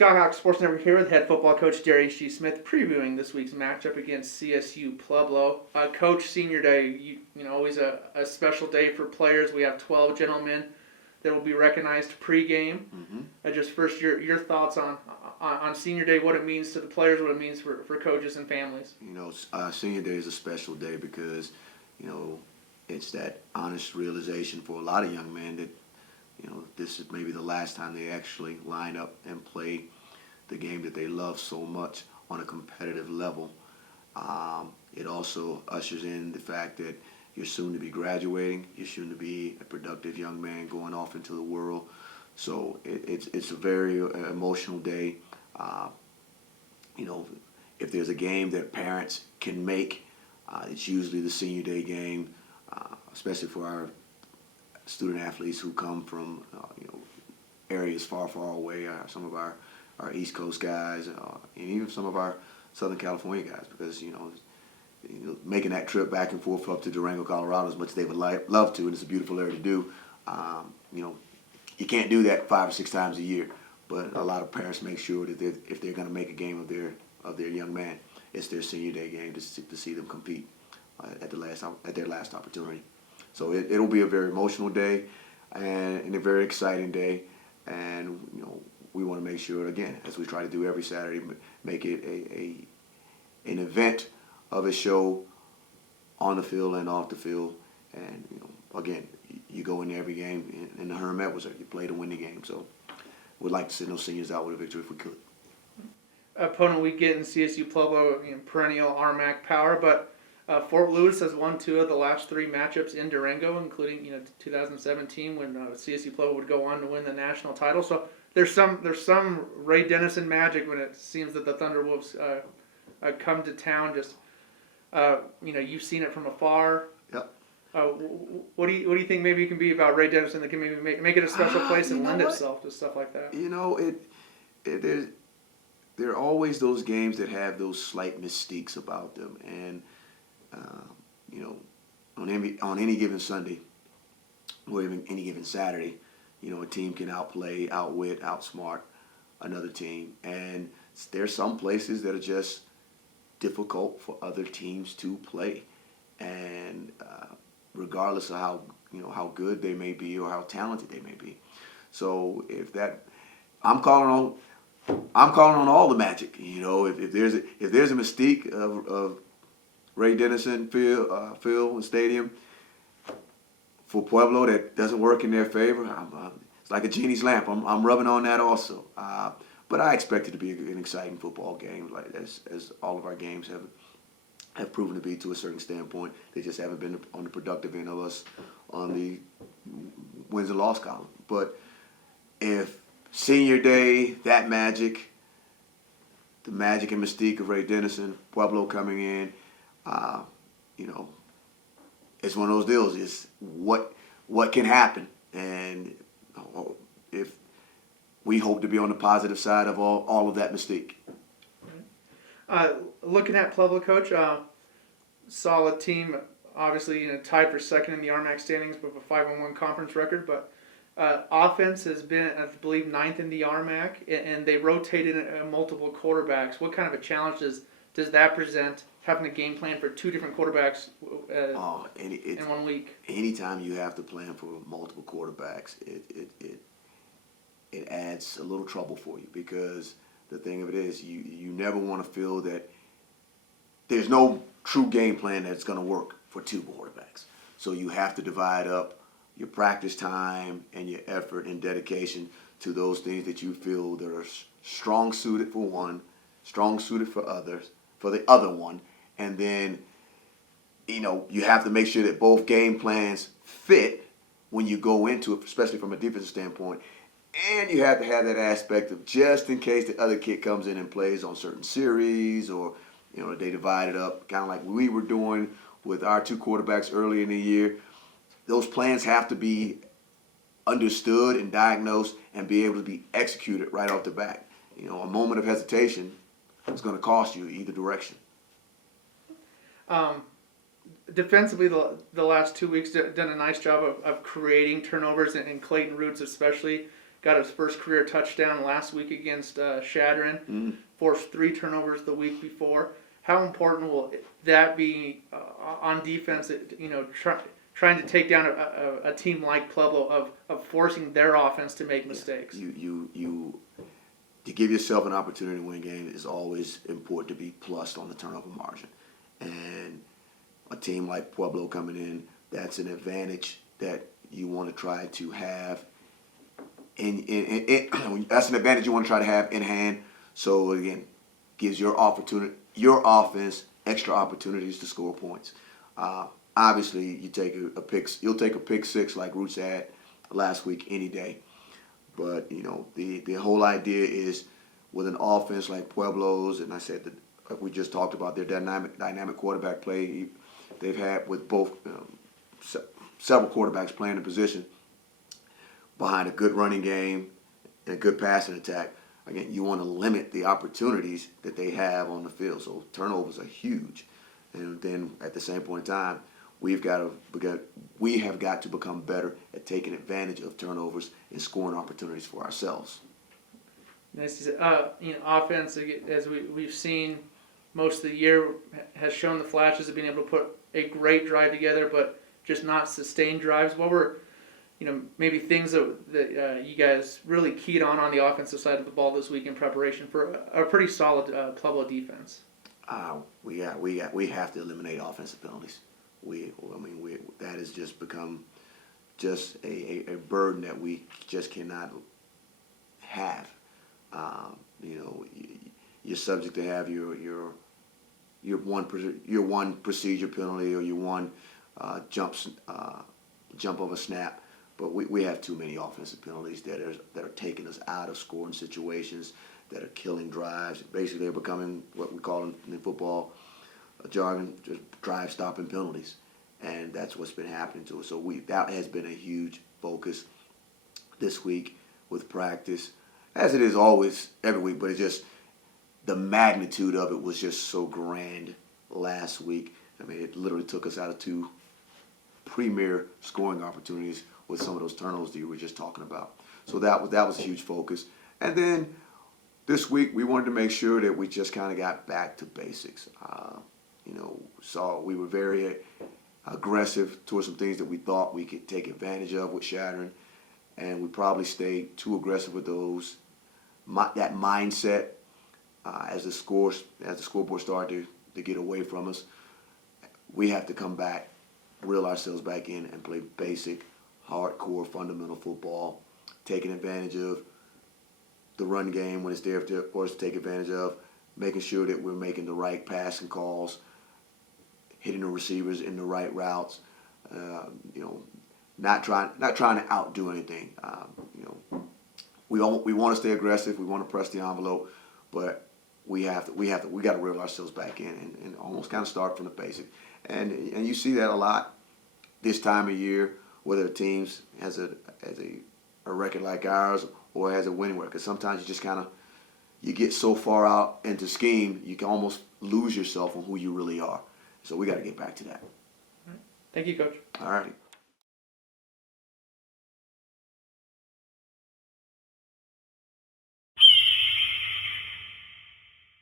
Skyhawks Sports Network here with head football coach Darrius G. Smith previewing this week's matchup against CSU Pueblo. Coach, Senior Day, always a special day for players. We have 12 gentlemen that will be recognized pregame. Just first, your thoughts on Senior Day, what it means to the players, what it means for coaches and families. Senior Day is a special day because, it's that honest realization for a lot of young men that, this is maybe the last time they actually line up and play the game that they love so much on a competitive level. It also ushers in the fact that you're soon to be graduating, you're soon to be a productive young man going off into the world. So it's a very emotional day. If there's a game that parents can make, it's usually the Senior Day game, especially for our student athletes who come from areas far away, some of our East Coast guys, and even some of our Southern California guys, because making that trip back and forth up to Durango, Colorado, as much as they would love to, and it's a beautiful area to do. You can't do that 5 or 6 times a year, but a lot of parents make sure that if they're going to make a game of their young man, it's their Senior Day game to see them compete at their last opportunity. So it'll be a very emotional day and a very exciting day, and we want to make sure, again, as we try to do every Saturday, make it an event of a show on the field and off the field. And again, you go into every game in the Herm Edwards, you play to win the game. So we'd like to send those seniors out with a victory if we could. Opponent we get in CSU Pueblo, perennial RMAC power, but Fort Lewis has won 2 of the last 3 matchups in Durango, including 2017 when CSU Pueblo would go on to win the national title. So there's some Ray Dennison magic when it seems that the Thunderwolves come to town. Just you've seen it from afar. Yep. What do you think maybe it can be about Ray Dennison that can maybe make it a special place and lend itself to stuff like that? There are always those games that have those slight mystiques about them, and on any given Sunday or even any given Saturday, a team can outplay, outwit, outsmart another team, and there's some places that are just difficult for other teams to play, and regardless of how good they may be or how talented they may be. So I'm calling on all the magic. If there's a mystique of Ray Dennison field and stadium for Pueblo that doesn't work in their favor, it's like a genie's lamp. I'm rubbing on that also. But I expect it to be an exciting football game, like as all of our games have proven to be to a certain standpoint. They just haven't been on the productive end of us on the wins and loss column. But if Senior Day, that magic, the magic and mystique of Ray Dennison, Pueblo coming in, it's one of those deals. Is what can happen, and if we hope to be on the positive side of all of that mystique. Looking at Pueblo, coach, solid team. Obviously, tied for second in the RMAC standings with a 5-1 conference record, but offense has been, I believe, 9th in the RMAC, and they rotated multiple quarterbacks. What kind of a challenge does that present, having a game plan for 2 different quarterbacks in 1 week? Anytime you have to plan for multiple quarterbacks, it adds a little trouble for you, because the thing of it is you never want to feel that there's no true game plan that's going to work for 2 quarterbacks. So you have to divide up your practice time and your effort and dedication to those things that you feel that are strong suited for one, strong suited for the other one, and then you have to make sure that both game plans fit when you go into it, especially from a defensive standpoint. And you have to have that aspect of just in case the other kid comes in and plays on certain series, or they divide it up, kind of like we were doing with our 2 quarterbacks early in the year. Those plans have to be understood and diagnosed and be able to be executed right off the bat. A moment of hesitation is going to cost you either direction. Defensively, the last 2 weeks done a nice job of creating turnovers, and Clayton Roots especially got his first career touchdown last week against Shadron, forced 3 turnovers the week before. How important will that be on defense? Trying to take down a team like Pueblo of forcing their offense to make mistakes. You to give yourself an opportunity to win a game is always important to be plus on the turnover margin. And a team like Pueblo coming in, that's an advantage that you want to try to have. That's an advantage you want to try to have in hand. So again, gives your offense extra opportunities to score points. Obviously, you'll take a pick six like Roots had last week any day. But the whole idea is with an offense like Pueblo's, and I said that we just talked about their dynamic quarterback play they've had with both several quarterbacks playing the position behind a good running game and a good passing attack. Again, you want to limit the opportunities that they have on the field. So turnovers are huge, and then at the same point in time, we have got to become better at taking advantage of turnovers and scoring opportunities for ourselves. Nice to see. Offense, as we've seen most of the year, has shown the flashes of being able to put a great drive together, but just not sustained drives. What were, maybe things that you guys really keyed on the offensive side of the ball this week in preparation for a pretty solid Pueblo defense? We have to eliminate offensive penalties. That has just become just a burden that we just cannot have. You're subject to have your one procedure penalty or your one jump of a snap, but we have too many offensive penalties that are taking us out of scoring situations, that are killing drives. Basically, they're becoming what we call in football jargon, just drive stopping penalties, and that's what's been happening to us. So that has been a huge focus this week with practice, as it is always every week. But it's just the magnitude of it was just so grand last week. It literally took us out of 2 premier scoring opportunities with some of those turnovers that you were just talking about. So that was a huge focus. And then this week we wanted to make sure that we just kind of got back to basics. So we were very aggressive towards some things that we thought we could take advantage of with Shadron, and we probably stayed too aggressive with those. That mindset, as the scoreboard started to get away from us, we have to come back, reel ourselves back in, and play basic, hardcore, fundamental football, taking advantage of the run game when it's there for us to take advantage of, making sure that we're making the right passing calls, hitting the receivers in the right routes, not trying to outdo anything. We want to stay aggressive. We want to press the envelope, but we got to reel ourselves back in and almost kind of start from the basic. And you see that a lot this time of year, whether a team has a record like ours or has a winning record. Because sometimes you just you get so far out into scheme, you can almost lose yourself on who you really are. So we got to get back to that. Thank you, Coach. All righty.